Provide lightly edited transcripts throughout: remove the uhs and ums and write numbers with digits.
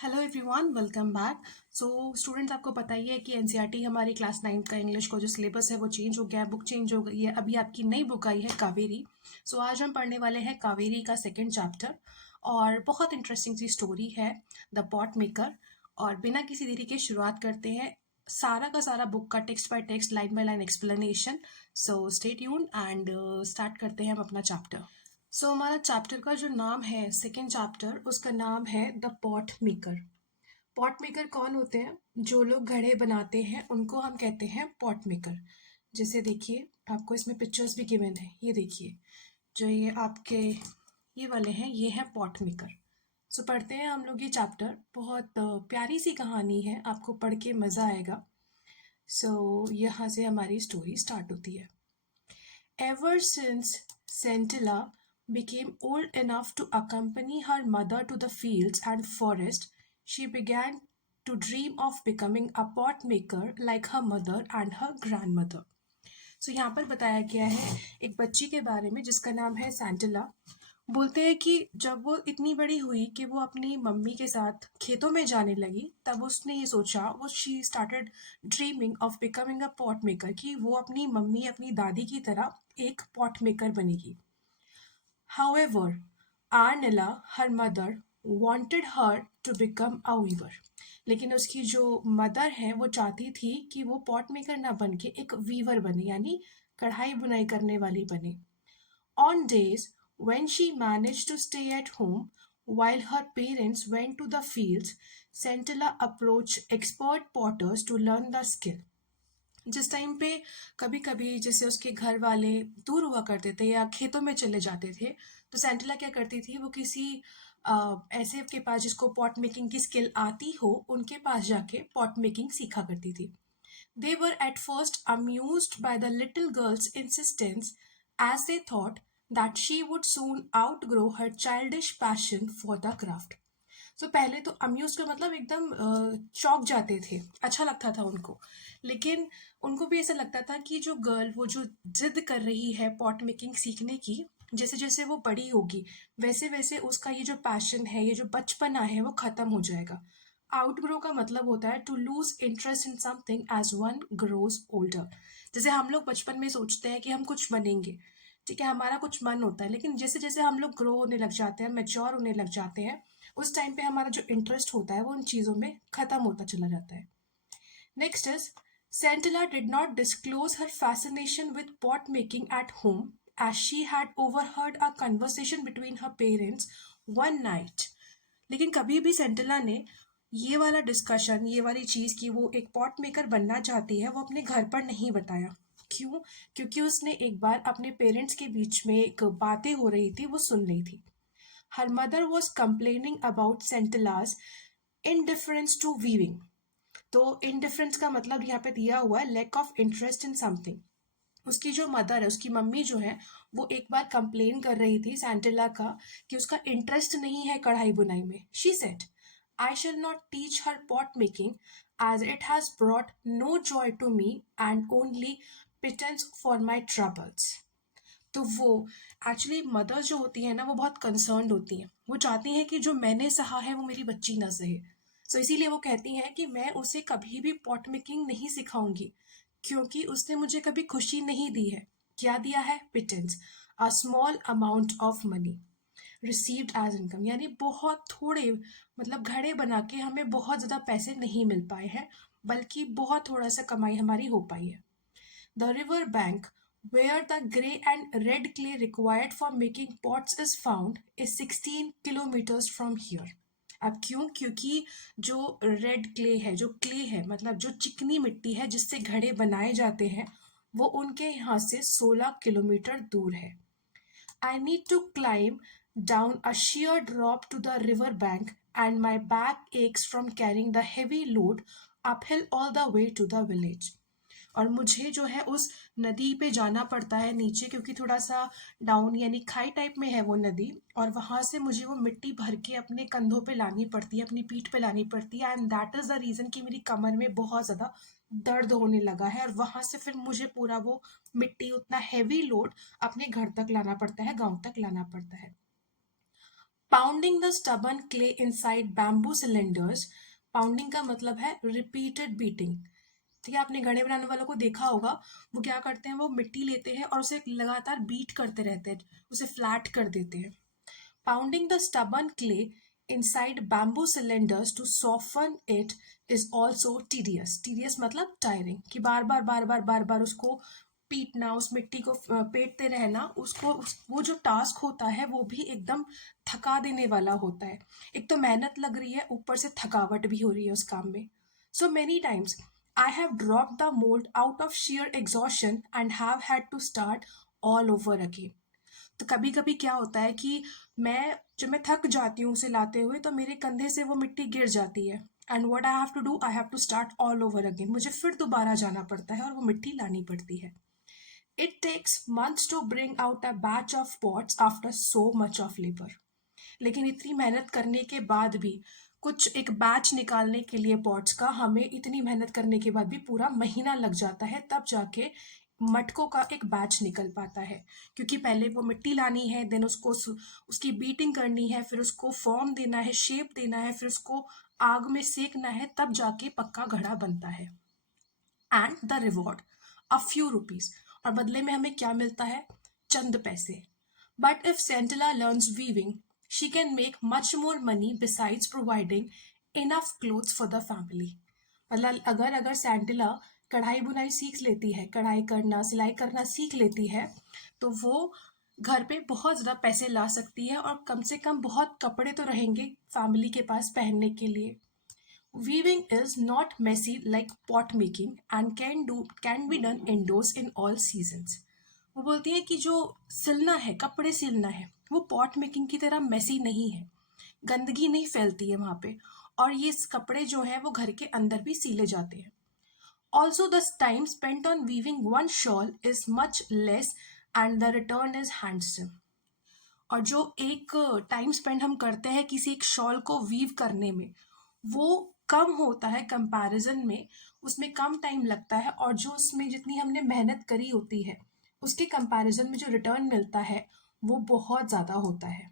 Hello everyone, welcome back. So students, आपको पता ही है कि एनसीईआरटी हमारी क्लास 9th का इंग्लिश का जो सिलेबस है वो चेंज हो गया है, बुक चेंज हो गई है। अभी आपकी नई बुक आई है कावेरी। सो आज हम पढ़ने वाले हैं कावेरी का सेकंड चैप्टर। और बहुत इंटरेस्टिंग सी स्टोरी है, द पॉट मेकर। और बिना किसी देरी के शुरुआत करते हैं सारा का सारा बुक का text bye text, line by line explanation. So stay tuned and start करते हैं हम अपना चैप्टर। सो हमारा चैप्टर का जो नाम है, सेकेंड चैप्टर, उसका नाम है the pot maker. Pot maker कौन होते हैं? जो लोग घड़े बनाते हैं उनको हम कहते हैं पॉट मेकर। जैसे देखिए, आपको इसमें पिक्चर्स भी गिवन है, ये देखिए। जो ये आपके ये वाले हैं, ये हैं पॉट मेकर। सो पढ़ते हैं हम लोग ये चैप्टर। बहुत प्यारी सी कहानी है, आपको पढ़ के मज़ा आएगा। सो यहाँ से हमारी स्टोरी स्टार्ट होती है। Ever since Centilla became old enough to accompany her mother to the fields and forest, she began to dream of becoming a pot maker like her mother and her grandmother. So यहाँ पर बताया गया है एक बच्ची के बारे में जिसका नाम है सैंटिला। बोलते हैं कि जब वो इतनी बड़ी हुई कि वो अपनी मम्मी के साथ खेतों में जाने लगी, तब उसने ये सोचा, वो she started dreaming of becoming a pot maker, कि वो अपनी मम्मी, अपनी दादी की तरह एक पॉट मेकर बनेगी। However, Arnella, her mother, wanted her to become a weaver. लेकिन उसकी जो मदर है वो चाहती थी कि वो पॉट मेकर ना बन के एक वीवर बने, यानी कढ़ाई बुनाई करने वाली बने। On days when she managed to stay at home while her parents went to the fields, Centilla approached expert potters to learn the skill. जिस टाइम पे कभी कभी जैसे उसके घर वाले दूर हुआ करते थे या खेतों में चले जाते थे, तो सेंटिला क्या करती थी, वो किसी ऐसे के पास जिसको पॉट मेकिंग की स्किल आती हो, उनके पास जाके पॉट मेकिंग सीखा करती थी। They were at first amused by the little girl's insistence, as they thought that she would soon outgrow her childish passion for the craft. तो पहले तो अम्यूज का मतलब एकदम चौंक जाते थे, अच्छा लगता था उनको। लेकिन उनको भी ऐसा लगता था कि जो गर्ल, वो जो जिद कर रही है पॉट मेकिंग सीखने की, जैसे जैसे वो बड़ी होगी वैसे वैसे उसका ये जो पैशन है, ये जो बचपना है, वो खत्म हो जाएगा। आउटग्रो का मतलब होता है to lose interest in something as one grows older. जैसे हम लोग बचपन में सोचते हैं कि हम कुछ बनेंगे, ठीक है, हमारा कुछ मन होता है, लेकिन जैसे जैसे हम लोग ग्रो होने लग जाते हैं, मेच्योर होने लग जाते हैं, उस टाइम पे हमारा जो इंटरेस्ट होता है वो उन चीज़ों में ख़त्म होता चला जाता है। Next is, Santilla did not disclose her fascination with pot making at home, as she had overheard a conversation between her parents one night. लेकिन कभी भी सेंटिला ने ये वाला डिस्कशन, ये वाली चीज़ कि वो एक पॉट मेकर बनना चाहती है, वो अपने घर पर नहीं बताया। क्यों? क्योंकि उसने एक बार अपने पेरेंट्स के बीच में एक बातें हो रही थी, वो सुन रही थी। Her mother was complaining about Scintilla's indifference to weaving. तो indifference का मतलब यहाँ पे दिया हुआ है lack of interest in something. उसकी जो मदर है, उसकी मम्मी जो है, वो एक बार कंप्लेन कर रही थी सैंटिला का कि उसका इंटरेस्ट नहीं है कढ़ाई बुनाई में। She said, I shall not teach her pot making as it has brought no joy to me and only pittance for my troubles. तो वो एक्चुअली मदर जो होती है ना, वो बहुत कंसर्न्ड होती हैं, वो चाहती हैं कि जो मैंने सहा है वो मेरी बच्ची ना सहे। सो इसीलिए वो कहती हैं कि मैं उसे कभी भी पॉट मेकिंग नहीं सिखाऊंगी, क्योंकि उसने मुझे कभी खुशी नहीं दी है। क्या दिया है? Pittance, a small amount of money received as income, यानी बहुत थोड़े, मतलब घड़े बना के हमें बहुत ज़्यादा पैसे नहीं मिल पाए हैं, बल्कि बहुत थोड़ा सा कमाई हमारी हो पाई है। The river bank, where the grey and red clay required for making pots is found, is 16 kilometers from here. अब क्यों? क्योंकि जो रेड क्ले है, जो क्ले है, मतलब जो चिकनी मिट्टी है जिससे घड़े बनाए जाते हैं, वो उनके यहाँ से 16 किलोमीटर दूर है। I need to climb down a sheer drop to the river bank, and my back aches from carrying the heavy load uphill all the way to the village. और मुझे जो है उस नदी पे जाना पड़ता है नीचे, क्योंकि थोड़ा सा डाउन यानी खाई टाइप में है वो नदी, और वहाँ से मुझे वो मिट्टी भर के अपने कंधों पे लानी पड़ती है, अपनी पीठ पे लानी पड़ती है, and that is the reason कि मेरी कमर में बहुत ज़्यादा दर्द होने लगा है, और वहाँ से फिर मुझे पूरा वो मिट्टी, उतना हैवी लोड अपने घर तक लाना पड़ता है, गाँव तक लाना पड़ता है। Pounding the stubborn clay inside bamboo cylinders. Pounding का मतलब है रिपीटेड बीटिंग। ठीक है, आपने घड़े बनाने वालों को देखा होगा, वो क्या करते हैं, वो मिट्टी लेते हैं और उसे लगातार बीट करते रहते हैं, उसे फ्लैट कर देते हैं। Pounding the stubborn clay inside bamboo cylinders to soften it is also tedious. Tedious मतलब tiring, कि बार बार उसको पीटना, उस मिट्टी को पेटते रहना, वो जो टास्क होता है वो भी एकदम थका देने वाला होता है। एक तो मेहनत लग रही है, ऊपर से थकावट भी हो रही है उस काम में। So many times I have dropped the mould out of sheer exhaustion and have had to start all over again. तो कभी कभी क्या होता है कि जब मैं थक जाती हूँ उसे लाते हुए, तो मेरे कंधे से वो मिट्टी गिर जाती है, and what I have to do, I have to start all over again. मुझे फिर दोबारा जाना पड़ता है और वो मिट्टी लानी पड़ती है। It takes months to bring out a batch of pots after so much of labour. लेकिन इतनी मेहनत करने के बाद भी, कुछ एक बैच निकालने के लिए पॉट्स का, हमें इतनी मेहनत करने के बाद भी पूरा महीना लग जाता है, तब जाके मटकों का एक बैच निकल पाता है। क्योंकि पहले वो मिट्टी लानी है, देन उसकी बीटिंग करनी है, फिर उसको फॉर्म देना है, शेप देना है, फिर उसको आग में सेकना है, तब जाके पक्का घड़ा बनता है। And the reward, a few rupees. और बदले में हमें क्या मिलता है? चंद पैसे। But if Sentila learns weaving, she can make much more money besides providing enough clothes for the family. मतलब अगर सेंटिला कढ़ाई बुनाई सीख लेती है, कढ़ाई करना, सिलाई करना सीख लेती है, तो वो घर पे बहुत ज़्यादा पैसे ला सकती है, और कम से कम बहुत कपड़े तो रहेंगे फैमिली के पास पहनने के लिए। Weaving is not messy like pot making and can be done indoors in all seasons. वो बोलती है कि जो सिलना है, कपड़े सिलना है, वो पॉट मेकिंग की तरह मेसी नहीं है, गंदगी नहीं फैलती है वहाँ पे, और ये कपड़े जो हैं वो घर के अंदर भी सिले जाते हैं। Also the time spent on weaving one shawl is much less and the return is handsome. और जो एक टाइम स्पेंड हम करते हैं किसी एक शॉल को वीव करने में, वो कम होता है कंपैरिजन में, उसमें कम टाइम लगता है, और जो उसमें जितनी हमने मेहनत करी होती है उसके कंपैरिजन में जो रिटर्न मिलता है वो बहुत ज़्यादा होता है।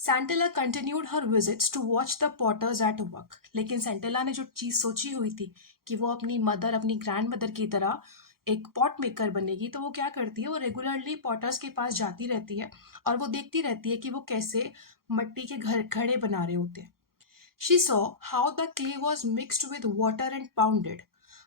Centella continued her visits to watch the potters at work. लेकिन सेंटेला ने जो चीज़ सोची हुई थी कि वो अपनी ग्रैंड मदर की तरह एक पॉट मेकर बनेगी, तो वो क्या करती है, वो रेगुलरली पॉटर्स के पास जाती रहती है और वो देखती रहती है कि वो कैसे मट्टी के घड़े बना रहे होते हैं। She saw how the clay was mixed with water and pounded,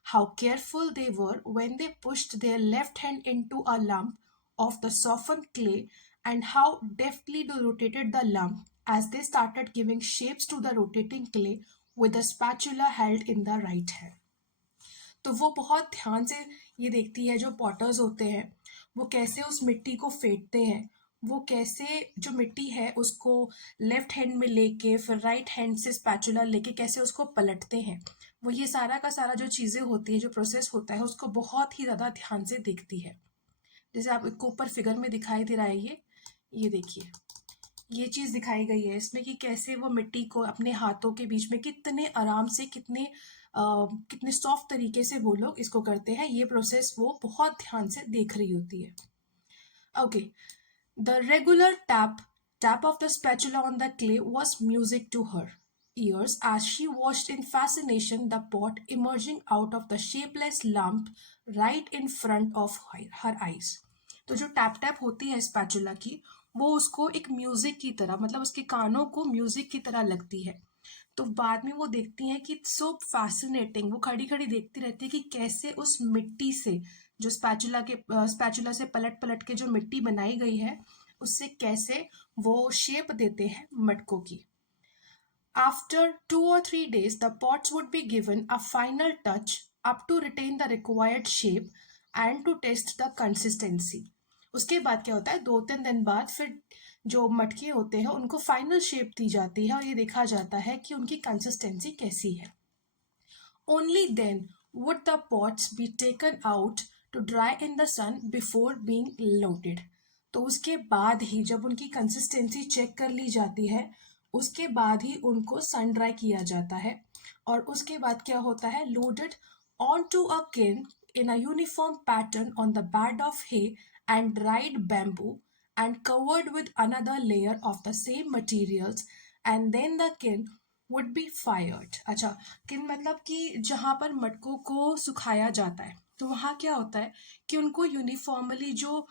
how careful they were when they pushed their left hand into a lump of the softened clay, and how deftly they rotated the lump as they started giving shapes to the rotating clay with the spatula held in the right hand. तो वो बहुत ध्यान से ये देखती है, जो potter's होते हैं वो कैसे उस मिट्टी को फेंटते हैं, वो कैसे जो मिट्टी है उसको लेफ्ट हैंड में लेके फिर राइट हैंड से स्पैचुला लेके कैसे उसको पलटते हैं। वो ये सारा का सारा जो चीज़ें होती है, जो प्रोसेस होता है, उसको बहुत ही ज़्यादा ध्यान से देखती है। जैसे आपको ऊपर फिगर में दिखाई दे रहा है, ये देखिए, ये चीज़ दिखाई गई है इसमें कि कैसे वो मिट्टी को अपने हाथों के बीच में कितने आराम से, कितने सॉफ्ट तरीके से वो लोग इसको करते हैं। ये प्रोसेस वो बहुत ध्यान से देख रही होती है। Okay, the regular tap of the spatula on the clay was music to her ears as she watched in fascination the pot emerging out of the shapeless lump right in front of her eyes. तो जो tap tap होती है spatula की, वो उसको एक music की तरह, मतलब उसके कानों को म्यूजिक की तरह लगती है। तो बाद में वो देखती हैं कि सो फैसिनेटिंग, वो खड़ी खड़ी देखती रहती है कि कैसे उस मिट्टी से, जो स्पैचुला से पलट पलट के जो मिट्टी बनाई गई है, उससे कैसे वो शेप देते हैं मटकों की। After 2 or 3 days, the pots would be given a final touch up to retain the required shape and to test the consistency. उसके बाद क्या होता है, 2-3 दिन बाद फिर जो मटके होते हैं उनको फाइनल शेप दी जाती है और ये देखा जाता है कि उनकी कंसिस्टेंसी कैसी है। Only then would the pots be taken out to dry in the sun before being loaded. तो उसके बाद ही जब उनकी कंसिस्टेंसी चेक कर ली जाती है, उसके बाद ही उनको सन ड्राई किया जाता है, और उसके बाद क्या होता है, लोडेड ऑन टू अ किन in a uniform pattern on the bed of hay and dried bamboo and covered with another layer of the same materials, and then the kiln would be fired. अच्छा, किन मतलब कि जहाँ पर मटकों को सुखाया जाता है, तो वहाँ क्या होता है कि उनको यूनिफॉर्मली जो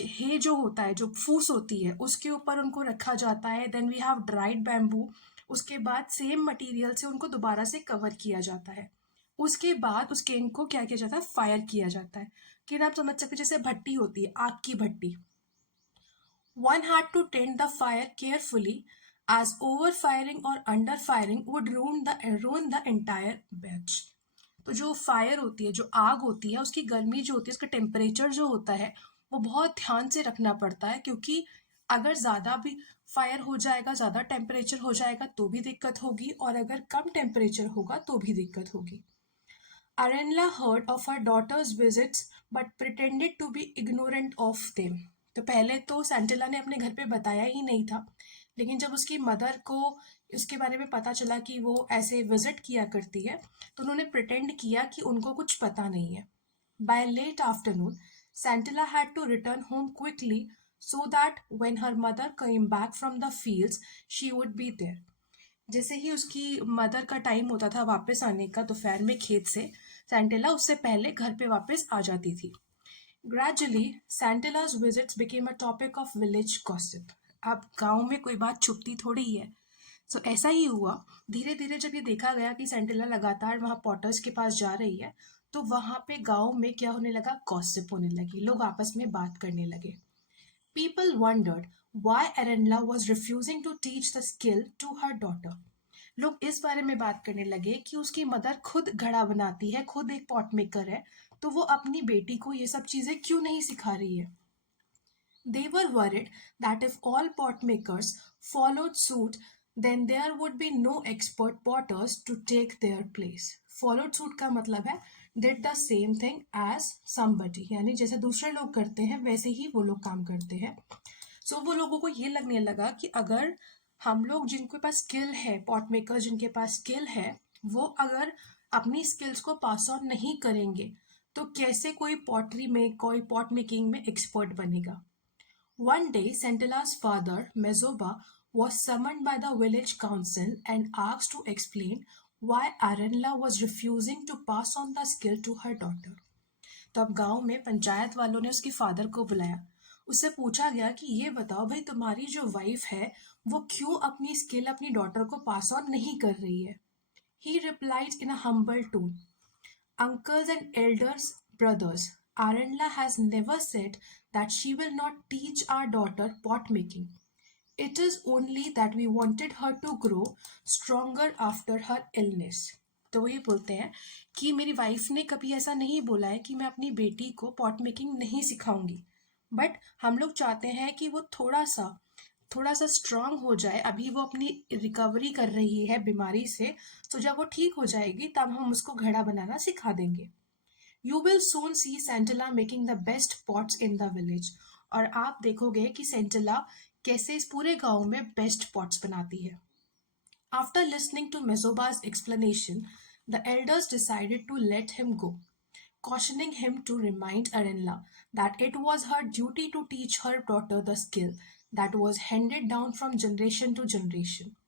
हे जो होता है, जो फूस होती है, उसके ऊपर उनको रखा जाता है. Then we have dried bamboo. उसके बाद सेम मटेरियल से उनको दोबारा से कवर किया जाता है. उसके बाद उस केन को क्या किया जाता है, फायर किया जाता है. कि आप समझ सकते हैं, जैसे भट्टी होती है, आग की भट्टी. One had to tend the fire carefully, as overfiring or underfiring would ruin the entire batch. तो जो फायर होती है, जो आग होती है, उसकी गर्मी जो होती है, उसका टेम्परेचर जो होता है, वो बहुत ध्यान से रखना पड़ता है. क्योंकि अगर ज़्यादा भी फायर हो जाएगा, ज़्यादा टेम्परेचर हो जाएगा तो भी दिक्कत होगी, और अगर कम टेम्परेचर होगा तो भी दिक्कत होगी. Arenla heard of her daughter's visits but pretended to be ignorant of them. तो पहले तो सैंटिला ने अपने घर पे बताया ही नहीं था, लेकिन जब उसकी मदर को इसके बारे में पता चला कि वो ऐसे विजिट किया करती है, तो उन्होंने प्रिटेंड किया कि उनको कुछ पता नहीं है. By late afternoon, Santilla had to return home quickly so that when her mother came back from the fields, she would be there. जैसे ही उसकी मदर का टाइम होता था वापस आने का दोपहर में खेत से, सैंटेला उससे पहले घर पे वापस आ जाती थी. Gradually Sentila's visits became a topic of village gossip. अब गांव में कोई बात छुपती थोड़ी ही है. सो ऐसा ही हुआ. धीरे धीरे जब ये देखा गया कि सैंटेला लगातार वहाँ पॉटर्स के पास जा रही है, तो वहाँ पे गांव में क्या होने लगा, गॉसिप होने लगी. लोग आपस में बात करने लगे. People wondered why Arenla was refusing to teach the skill to her daughter. लोग इस बारे में बात करने लगे कि उसकी मदर खुद घड़ा बनाती है, खुद एक पॉट मेकर है, तो वो अपनी बेटी को ये सब चीजें क्यों नहीं सिखा रही है. They were worried that if all pot makers followed suit, then there would be no expert potters to take their place. Followed suit का मतलब है did the same thing as somebody, यानी जैसे दूसरे लोग करते हैं वैसे ही वो लोग काम करते हैं. सो वो लोगों को ये लगने लगा कि अगर हम लोग जिनके पास स्किल है, पॉट मेकर जिनके पास स्किल है, वो अगर अपनी स्किल्स को पास ऑन नहीं करेंगे, तो कैसे कोई पॉटरी में, कोई पॉट मेकिंग में एक्सपर्ट बनेगा. One day, Sentilla's father, Mezoba, was summoned by the village council and asked to explain why Arenla was refusing to pass on the skill to her daughter. तो अब गांव में पंचायत वालों ने उसकी फादर को बुलाया. उससे पूछा गया कि ये बताओ भाई, तुम्हारी जो वाइफ है वो क्यों अपनी स्किल अपनी डॉटर को पास ऑन नहीं कर रही है. He replied in a humble tone, Uncles and elders, brothers, Arenla has never said that she will not teach our daughter pot making. It is only that we wanted her to grow stronger after her illness. तो वो ये बोलते हैं कि मेरी wife ने कभी ऐसा नहीं बोला है कि मैं अपनी बेटी को पॉट मेकिंग नहीं सिखाऊंगी, बट हम लोग चाहते हैं कि वो थोड़ा सा स्ट्रांग हो जाए. अभी वो अपनी रिकवरी कर रही है बीमारी से, तो जब वो ठीक हो जाएगी तब हम उसको घड़ा बनाना सिखा देंगे. You will soon see Sentila making the best pots in the village. और आप देखोगे कि सेंटिला कैसे इस पूरे गांव में बेस्ट पॉट्स बनाती है. After listening to Mezoba's explanation, the elders decided to let him go, cautioning him to remind Arenla that it was her duty to teach her daughter the skill that was handed down from generation to generation.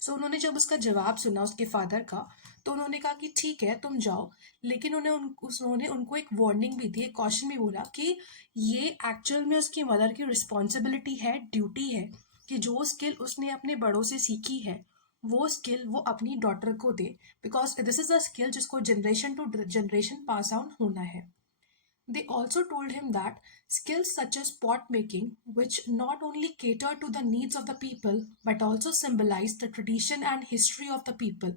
सो उन्होंने जब उसका जवाब सुना उसके father का, तो उन्होंने कहा कि ठीक है तुम जाओ, लेकिन उन्होंने उनको एक वार्निंग भी दी, एक कॉशन भी बोला कि ये एक्चुअल में उसकी मदर की रिस्पॉन्सिबिलिटी है, ड्यूटी है, कि जो स्किल उसने अपने बड़ों से सीखी है वो स्किल वो अपनी डॉटर को दे, because this is a skill जिसको generation to generation pass out होना है. They also told him that skills such as pot making, which not only cater to the needs of the people but also symbolize the tradition and history of the people,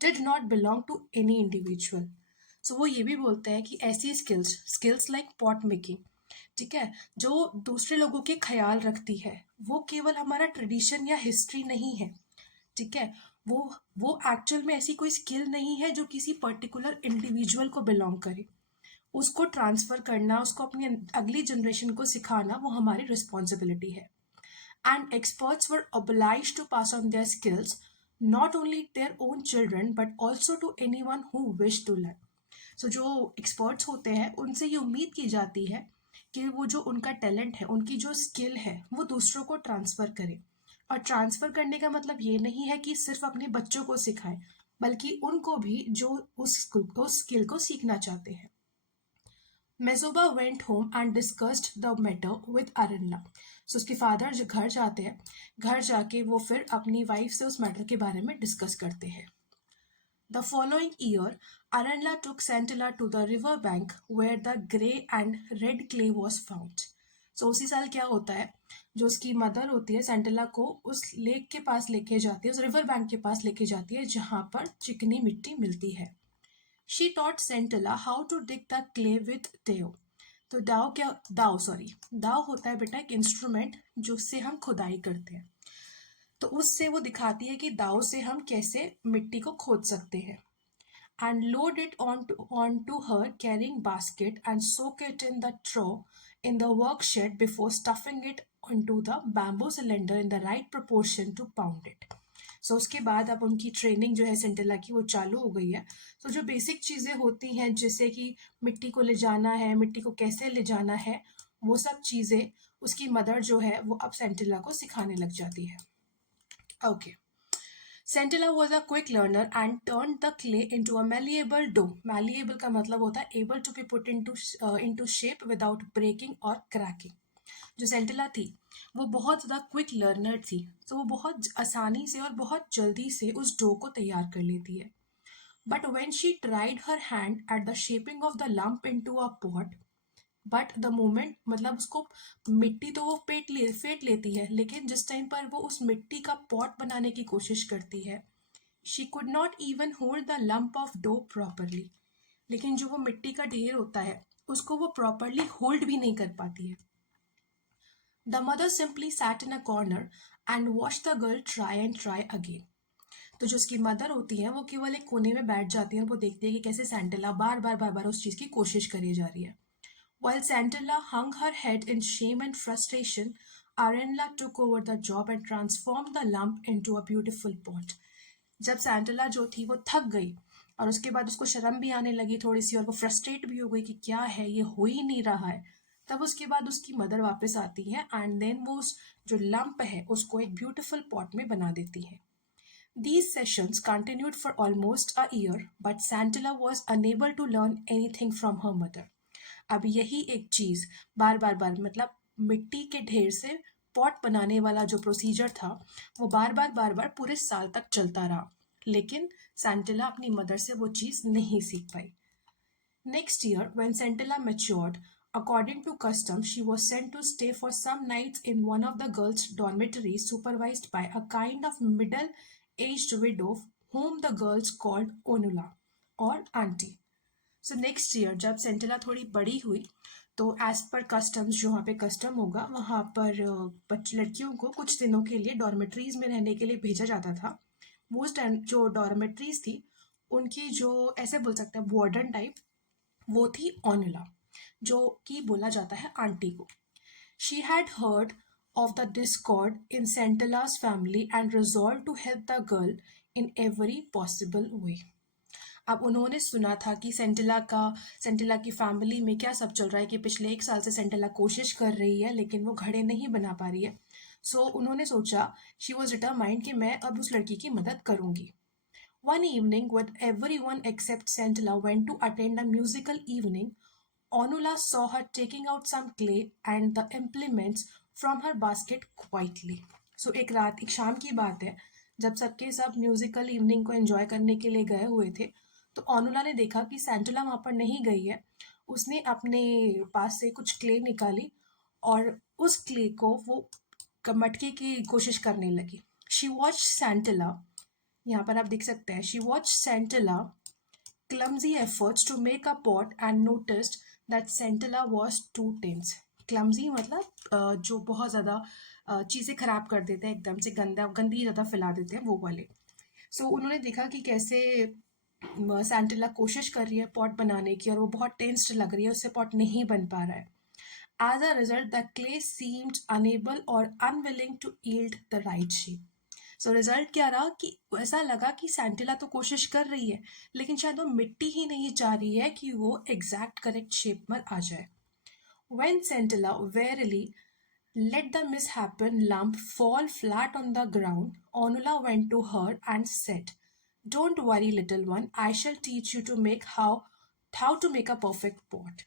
did not belong to any individual. So वो ये भी बोलते हैं कि ऐसी skills like pot making, ठीक है, जो दूसरे लोगों के ख्याल रखती है, वो केवल हमारा ट्रेडिशन या हिस्ट्री नहीं है. ठीक है, वो एक्चुअल में ऐसी कोई स्किल नहीं है जो किसी पर्टिकुलर इंडिविजुअल को बिलोंग करे. उसको ट्रांसफ़र करना, उसको अपनी अगली जनरेशन को सिखाना, वो हमारी रिस्पॉन्सिबिलिटी है. And experts were obliged to pass on their skills not only their own children but also to anyone who wish to learn. So जो एक्सपर्ट्स होते हैं उनसे ये उम्मीद की जाती है कि वो जो उनका टैलेंट है, उनकी जो स्किल है, वो दूसरों को ट्रांसफ़र करें। और ट्रांसफ़र करने का मतलब ये नहीं है कि सिर्फ अपने बच्चों को सिखाएं, बल्कि उनको भी जो उस स्किल को सीखना चाहते हैं। Mejoba went home and discussed the matter with Arenla. So उसके फादर जो घर जाते हैं, घर जाके वो फिर अपनी वाइफ से उस मैटर के बारे में डिस्कस करते हैं। The following year, Aranla took Santilla to the river bank where the grey and red clay was found. So उसी साल क्या होता है, जो उसकी मदर होती है सेंटिला को उस लेक के पास लेके जाती है, उस रिवर बैंक के पास लेके जाती है जहाँ पर चिकनी मिट्टी मिलती है। She taught Santilla how to dig the clay with dao. तो दाव होता है बेटा एक इंस्ट्रूमेंट जिससे हम खुदाई करते हैं। तो उससे वो दिखाती है कि दाव से हम कैसे मिट्टी को खोद सकते हैं। And load it onto her carrying basket and soak it in the trough in the work shed before stuffing it into the bamboo cylinder in the right proportion to pound it. So उसके बाद अब उनकी training जो है Centella की वो चालू हो गई है। तो जो बेसिक चीज़ें होती हैं जैसे कि मिट्टी को ले जाना है, मिट्टी को कैसे ले जाना है, वो सब चीज़ें उसकी मदर जो है वो अब सेंटेला को सिखाने लग जाती है। Okay Santilla was a quick learner and turned the clay into a malleable dough. Malleable का मतलब होता है able to be put into shape without breaking or cracking. जो सेंटिला थी वो बहुत ज़्यादा क्विक लर्नर थी, तो वो बहुत आसानी से और बहुत जल्दी से उस डो को तैयार कर लेती है। But when she tried her hand at the shaping of the lump into a pot, but the moment मतलब उसको मिट्टी तो वो फेंट लेती है, लेकिन जिस टाइम पर वो उस मिट्टी का पॉट बनाने की कोशिश करती है, she could not even hold the lump of dough properly. लेकिन जो वो मिट्टी का ढेर होता है उसको वो प्रॉपरली होल्ड भी नहीं कर पाती है। The mother simply sat in a corner and watch the girl try and try again. तो जो उसकी मदर होती है वो केवल एक कोने में बैठ जाती है और वो देखती है कि कैसे सैंटेला बार बार उस चीज़ की कोशिश करी जा रही है। While Santilla hung her head in shame and frustration, Arenla took over the job and transformed the lump into a beautiful pot. जब सैंटेला जो थी वो थक गई और उसके बाद उसको शर्म भी आने लगी थोड़ी सी और वो फ्रस्ट्रेट भी हो गई कि क्या है ये हो ही नहीं रहा है, तब उसके बाद उसकी मदर वापस आती है एंड देन वो उस जो लंप है उसको एक ब्यूटीफुल पॉट में बना देती है। These sessions continued for almost a year, but Santilla was unable to learn anything from her mother. अब यही एक चीज़ बार बार मतलब मिट्टी के ढेर से पॉट बनाने वाला जो प्रोसीजर था वो बार बार पूरे साल तक चलता रहा, लेकिन सेंटिला अपनी मदर से वो चीज़ नहीं सीख पाई। Next year, when Santilla matured, according to custom, she was sent to stay for some nights in one of the girls' dormitories, supervised by a kind of middle-aged widow whom the girls called Onula or auntie. So next year जब सेंटिला थोड़ी बड़ी हुई तो as per customs जो वहाँ पे custom होगा वहाँ पर लड़कियों को कुछ दिनों के लिए डॉर्मेट्रीज में रहने के लिए भेजा जाता था। वो जो डॉर्मेट्रीज थी उनकी जो ऐसे बोल सकते हैं वार्डन टाइप वो थी ओनुला, जो कि बोला जाता है आंटी को। She had heard of the discord in Santilla's family and resolved to help the girl in every possible way. अब उन्होंने सुना था कि सेंटिला की फैमिली में क्या सब चल रहा है कि पिछले 1 साल से सेंटिला कोशिश कर रही है लेकिन वो घड़े नहीं बना पा रही है। सो उन्होंने सोचा, शी वॉज डिटरमाइंड कि मैं अब उस लड़की की मदद करूंगी। One evening, when everyone except Santilla went to attend a musical evening, Onula saw her taking out some clay and the implements from her basket quietly. So एक शाम की बात है जब सबके सब म्यूजिकल इवनिंग को एंजॉय करने के लिए गए हुए थे, तो ओनुला ने देखा कि सैंटिला वहाँ पर नहीं गई है। उसने अपने पास से कुछ क्ले निकाली और उस क्ले को वो मटके की कोशिश करने लगी। शी वॉच सैंटिला, यहाँ पर आप देख सकते हैं, she watch Sentila clumsy efforts to make a pot and noticed that Santilla was too tense. clumsy मतलब जो बहुत ज़्यादा चीज़ें खराब कर देते हैं, एकदम से गंदी ज़्यादा फैला देते हैं वो वाले। सो उन्होंने देखा कि कैसे सैंटिला कोशिश कर रही है पॉट बनाने की और वो बहुत टेंस्ड लग रही है, उससे पॉट नहीं बन पा रहा है। As a result, the clay seemed unable or unwilling to yield the right shape. So result क्या रहा कि ऐसा लगा कि सैंटिला तो कोशिश कर रही है लेकिन शायद वो मिट्टी ही नहीं चाह रही है कि वो एग्जैक्ट करेक्ट शेप में आ जाए। When Centilla warily let the misshapen lump fall flat on the ground, Onula went to her and said, "Don't worry, little one. I shall teach you to make how to make a perfect pot."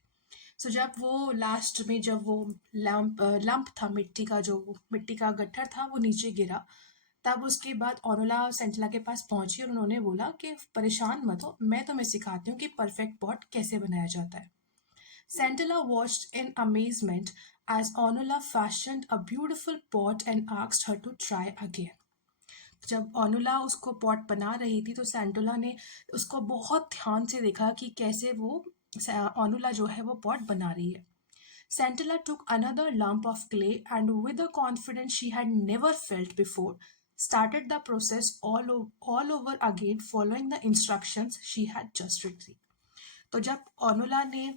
सो जब वो last में जब वो lump था मिट्टी का, जो मिट्टी का गट्ठर था, वो नीचे गिरा, तब उसके बाद ओनोला सेंटला के पास पहुंची और उन्होंने बोला कि परेशान मत हो, मैं तुम्हें सिखाती हूँ कि परफेक्ट पॉट कैसे बनाया जाता है. Santilla watched in amazement as Onula fashioned a beautiful pot and asked her to try again. जब ओनुला उसको पॉट बना रही थी तो सेंटोला ने उसको बहुत ध्यान से देखा कि कैसे वो ओनुला जो है वो पॉट बना रही है. Santilla took another lump of clay and, with a confidence she had never felt before, started the process all over again, following the instructions she had just received. तो जब ओनुला ने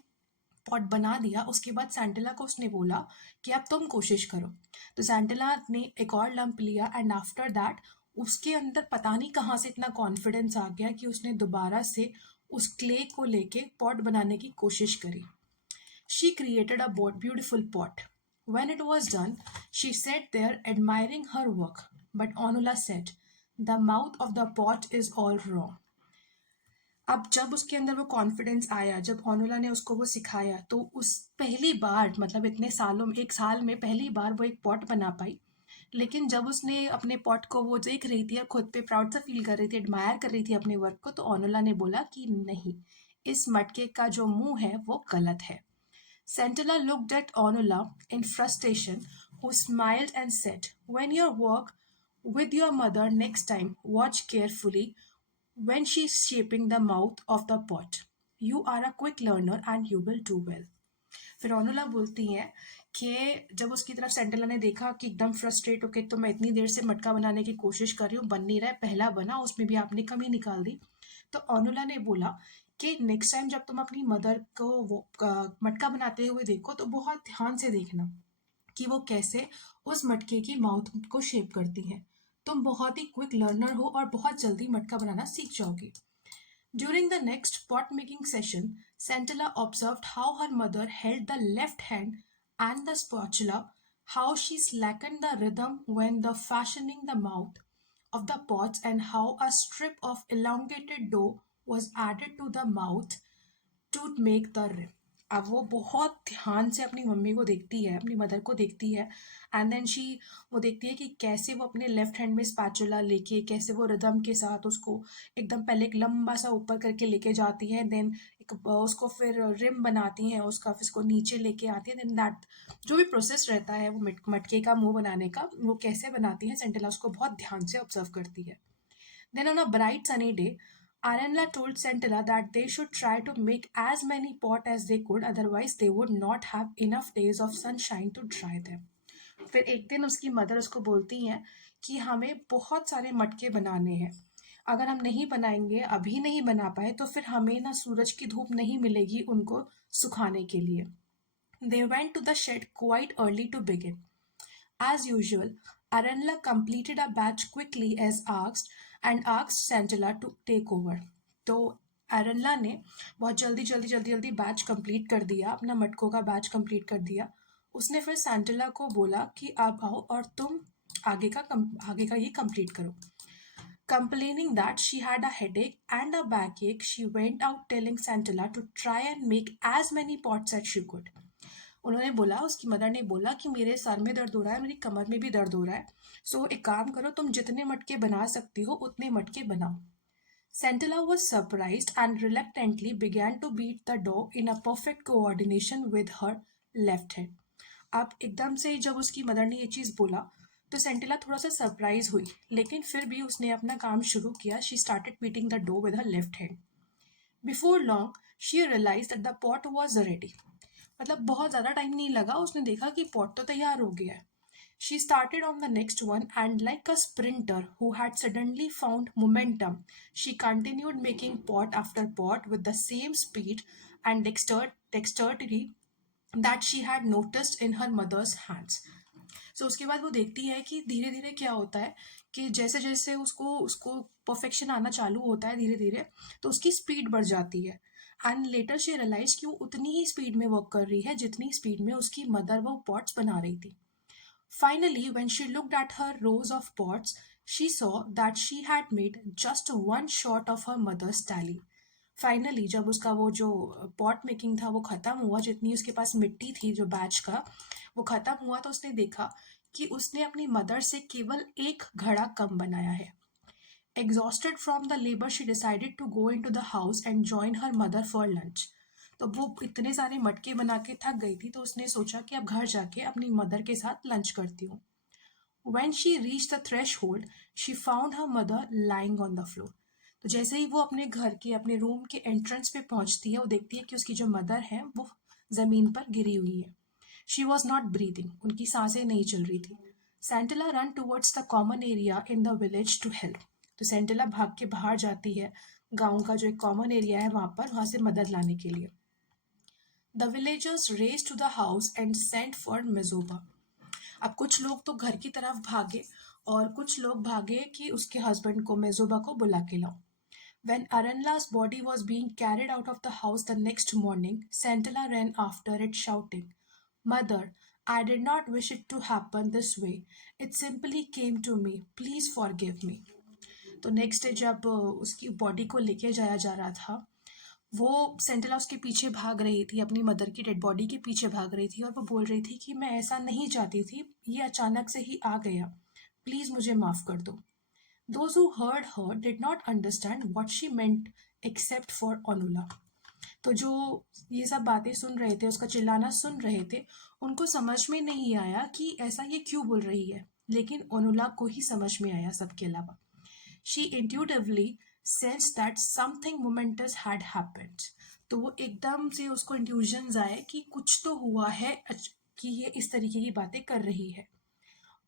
पॉट बना दिया, उसके बाद सैंटेला को उसने बोला कि अब तुम कोशिश करो. तो सैंटेला ने एक और लंप लिया एंड आफ्टर दैट उसके अंदर पता नहीं कहाँ से इतना कॉन्फिडेंस आ गया कि उसने दोबारा से उस क्ले को लेके पॉट बनाने की कोशिश करी. She created a beautiful pot. When it was done, she sat there admiring her work. But Onula said, "The mouth of the pot is all wrong." अब जब उसके अंदर वो कॉन्फिडेंस आया, जब ओनुला ने उसको वो सिखाया, तो उस पहली बार, मतलब इतने सालों में, एक साल में पहली बार वो एक पॉट बना पाई. लेकिन जब उसने अपने पॉट को वो देख रही थी, खुद पे प्राउड सा फील कर रही थी, एडमायर कर रही थी अपने वर्क को, तो ओनुला ने बोला कि नहीं, इस मटके का जो मुंह है वो गलत है. Santilla looked at Onula in frustration, who smiled and said, "When you work with your mother next time, watch carefully when she's shaping the mouth of the pot. You are a quick learner and you will do well." फिर ओनुला बोलती हैं कि जब उसकी तरफ Centella ने देखा कि एकदम फ्रस्ट्रेट होके, तो मैं इतनी देर से मटका बनाने की कोशिश कर रही हूँ, बन नहीं रहा है, पहला बना उसमें भी आपने कमी निकाल दी. तो ओनुला ने बोला कि नेक्स्ट टाइम जब तुम अपनी मदर को वो मटका बनाते हुए देखो, तो बहुत ध्यान से देखना कि वो कैसे उस मटके की माउथ को शेप करती हैं. तुम बहुत ही क्विक लर्नर हो और बहुत जल्दी मटका बनाना सीख जाओगी. During the next pot making session, Santilla observed how her mother held the left hand and the spatula, how she slackened the rhythm when the fashioning the mouth of the pots, and how a strip of elongated dough was added to the mouth to make the rim. अब वो बहुत ध्यान से अपनी mummy को देखती है, अपनी मदर को देखती है, एंड देन वो देखती है कि कैसे वो अपने लेफ्ट हैंड में स्पैचुला लेके कैसे वो रिदम के साथ उसको एकदम पहले एक लंबा सा ऊपर करके लेके जाती है, देन एक उसको फिर रिम बनाती हैं उसका, फिर उसको नीचे लेके आती है, देन दैट जो भी प्रोसेस रहता है वो मटके का मुंह बनाने का, वो कैसे बनाती है, सेंटेला उसको बहुत ध्यान से ऑब्जर्व करती है. Then on a bright sunny day, Arenla told Centilla that they should try to make as many pot as they could, otherwise they would not have enough days of sunshine to dry them. फिर एक दिन उसकी mother उसको बोलती हैं कि हमें बहुत सारे मटके बनाने हैं, अगर हम नहीं बनाएंगे, अभी नहीं बना पाए, तो फिर हमें ना सूरज की धूप नहीं मिलेगी उनको सुखाने के लिए. They went to the shed quite early to begin. As usual, Aranla completed a batch quickly as asked and asked Santilla to take over. तो एरनला ने बहुत जल्दी बैच कंप्लीट कर दिया, अपना मटकों का बैच कंप्लीट कर दिया. उसने फिर सैंटेला को बोला कि आप आओ और तुम आगे का ये कंप्लीट करो. Complaining that she had a headache and a backache, she went out telling Santilla to try and make as many pots as she could. उन्होंने बोला, उसकी मदर ने बोला कि मेरे सर में दर्द हो रहा है, मेरी कमर में भी दर्द हो रहा है, सो एक काम करो, तुम जितने मटके बना सकती हो उतने मटके बनाओ. Santilla was surprised and reluctantly began to beat the dough in a perfect coordination with her left hand. अब एकदम से जब उसकी मदर ने ये चीज़ बोला, तो सेंटिला थोड़ा सा सरप्राइज हुई, लेकिन फिर भी उसने अपना काम शुरू किया. She started beating the dough with her left hand. Before long she realise that the pot was ready. मतलब बहुत ज़्यादा टाइम नहीं लगा, उसने देखा कि पॉट तो तैयार हो गया है. She started on the next one, and like a sprinter who had suddenly found momentum, she continued making pot after pot with the same speed and dexterity that she had noticed in her mother's hands. So उसके बाद वो देखती है कि धीरे धीरे क्या होता है कि जैसे जैसे उसको उसको परफेक्शन आना चालू होता है धीरे धीरे, तो उसकी स्पीड बढ़ जाती है. एंड लेटर शी रियलाइज कि वो उतनी ही स्पीड में वर्क कर रही है जितनी स्पीड में उसकी मदर वो पॉट्स बना रही थी. Finally, when she looked at her rows of pots, she saw that she had made just one shot of her mother's tally. Finally जब उसका वो जो पॉट मेकिंग था वो ख़त्म हुआ, जितनी उसके पास मिट्टी थी जो बैच का वो ख़त्म हुआ, तो उसने देखा कि उसने अपनी मदर से केवल एक घड़ा कम बनाया है. Exhausted from the labour she decided to go into the house and join her mother for lunch. तो वो इतने सारे मटके बना के थक गई थी, तो उसने सोचा कि अब घर जाके अपनी मदर के साथ लंच करती हूँ. When she reached the threshold, she found her mother lying on the floor. तो जैसे ही वो अपने घर के अपने रूम के एंट्रेंस पे पहुंचती है, वो देखती है कि उसकी जो मदर है वो जमीन पर गिरी हुई है. शी वॉज नॉट ब्रीदिंग, उनकी सांसें नहीं चल रही थी. Sentila ran towards the common area in the village to help. तो सेंटिला भाग के बाहर जाती है गांव का जो एक कॉमन एरिया है वहां से मदद लाने के लिए. The villagers race to the house and sent for Mejoba. अब कुछ लोग तो घर की तरफ भागे और कुछ लोग भागे कि उसके हस्बैंड को मेजोबा को बुला के लाओ. When Aranla's body was being carried out of the house the next morning, Santala ran after it shouting, Mother, I did not wish it to happen this way. It simply came to me. Please forgive me. तो next day जब उसकी body को लेके जाया जा रहा था, वो सेंटेला उसके पीछे भाग रही थी, अपनी मदर की डेड बॉडी के पीछे भाग रही थी और वो बोल रही थी कि मैं ऐसा नहीं चाहती थी, ये अचानक से ही आ गया, प्लीज मुझे माफ कर दो. Those who heard her did not understand what she meant except for Onula. तो जो ये सब बातें सुन रहे थे, उसका चिल्लाना सुन रहे थे, उनको समझ में नहीं आया कि ऐसा ये क्यों बोल रही है, लेकिन ओनुला को ही समझ में आया सबके अलावा. She intuitively sensed that something momentous had happened. तो वो एकदम से उसको इंट्यूजन्स आए कि कुछ तो हुआ है कि ये इस तरीके की बातें कर रही है.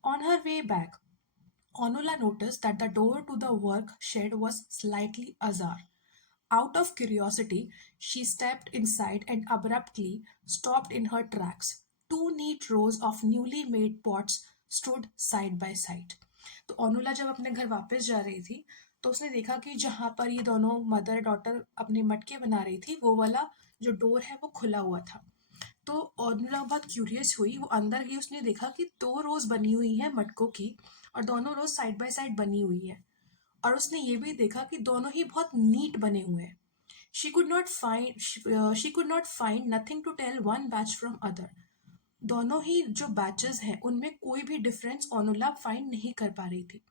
On her way back, Onula noticed that the door to the work shed was slightly ajar. Out of curiosity, she stepped inside and abruptly stopped in her tracks. Two neat rows of newly made pots stood side by side. तो ओनुला जब अपने घर वापस जा रही थी, तो उसने देखा कि जहाँ पर ये दोनों मदर डॉटर अपने मटके बना रही थी, वो वाला जो डोर है वो खुला हुआ था. तो ओनुला बहुत क्यूरियस हुई, वो अंदर गई, उसने देखा कि दो रोज बनी हुई है मटकों की और दोनों रोज साइड बाय साइड बनी हुई है. और उसने ये भी देखा कि दोनों ही बहुत नीट बने हुए हैं. She could not find nothing to tell one batch from other. दोनों ही जो बैचेस हैं उनमें कोई भी डिफरेंस ओनुला फाइंड नहीं कर पा रही थी.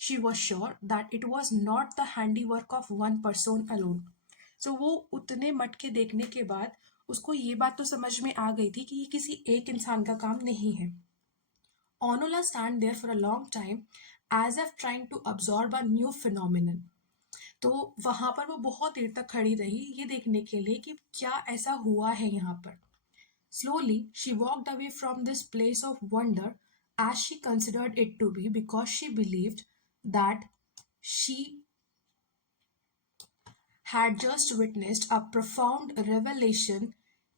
She was sure that it was not the handy work of one person alone. So वो उतने मटके देखने के बाद उसको ये बात तो समझ में आ गई थी कि ये किसी एक इंसान का काम नहीं है. Onula stand there for a long time as if trying to absorb a new phenomenon. तो वहां पर वो बहुत देर तक खड़ी रही ये देखने के लिए कि क्या ऐसा हुआ है यहाँ पर. Slowly, she walked away from this place of wonder as she considered it to be, because she believed that she had just witnessed a profound revelation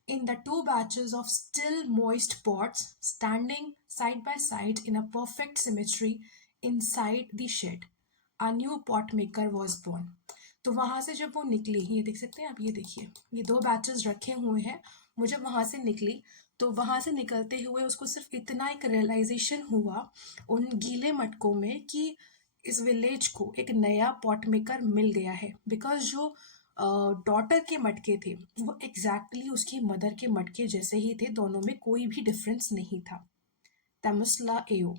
in the two batches of still moist pots standing side by side in a perfect symmetry inside the shed. A new pot maker was born. तो वहां से जब वो निकली, ये देख सकते हैं आप, ये देखिए ये दो बैचेस रखे हुए हैं. वो जब वहां से निकली तो वहां से निकलते हुए उसको सिर्फ इतना एक रियलाइजेशन हुआ उन गीले मटकों में कि इस विलेज को एक नया पॉट मेकर मिल गया है. बिकॉज जो डॉटर के मटके थे वो एग्जैक्टली उसकी मदर के मटके जैसे ही थे, दोनों में कोई भी डिफरेंस नहीं था. Tamusla Ao,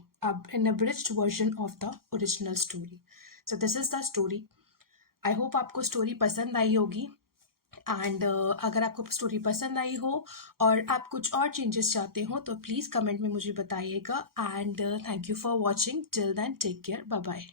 an abridged version of the original story. So this is the story. I hope आपको स्टोरी पसंद आई होगी. एंड अगर आपको स्टोरी पसंद आई हो और आप कुछ और चेंजेस चाहते हो तो प्लीज़ कमेंट में मुझे बताइएगा. And thank you for watching. Till then take care. Bye bye.